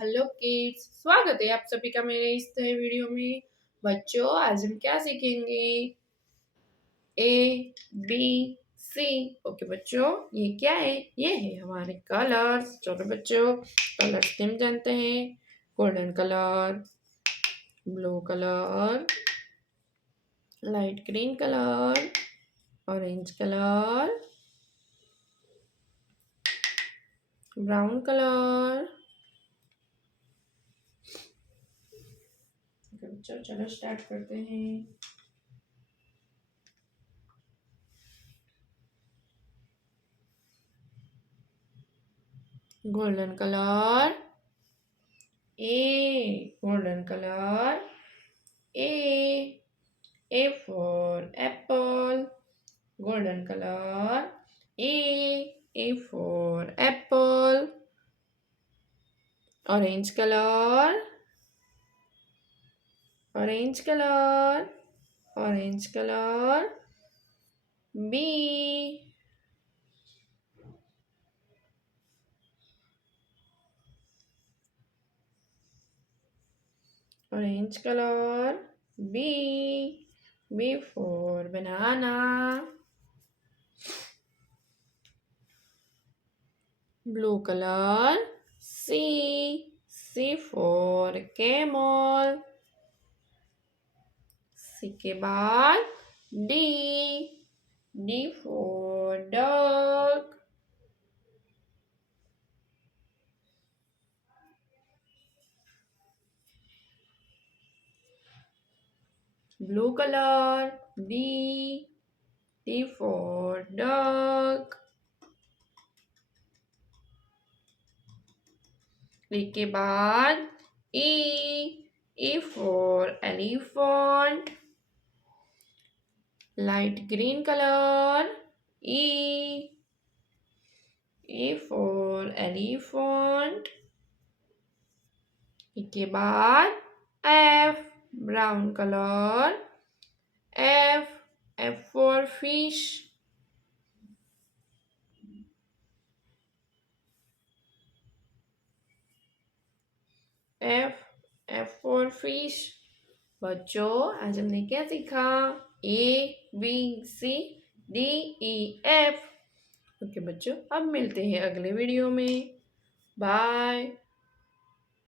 Hello kids, स्वागत है आप सभी का मेरे इस नए वीडियो में। बच्चों, आज हम क्या सीखेंगे? A B C. ओके बच्चों, ये क्या है? ये है हमारे कलर्स। चलो बच्चों, कलर्स हम जानते हैं। Golden colour, blue colour, light green colour, orange colour, brown colour. बच्चों चलो स्टार्ट करते हैं। Golden colour, golden color. A for apple. Golden color. A for apple. Orange color. Orange color. Orange color. B. Orange color. B. B for banana. Blue color. C. C for camel. C के बाद D. D for dog. Blue color. D. D for dog. D के बाद E. E for elephant. Light green color. E. E for elephant. E के बाद F. Brown color. F. F for fish. F. F for fish. बच्चों, आज हमने क्या सीखा? ABCDEF। Okay बच्चों, अब मिलते हैं अगले वीडियो में। बाय।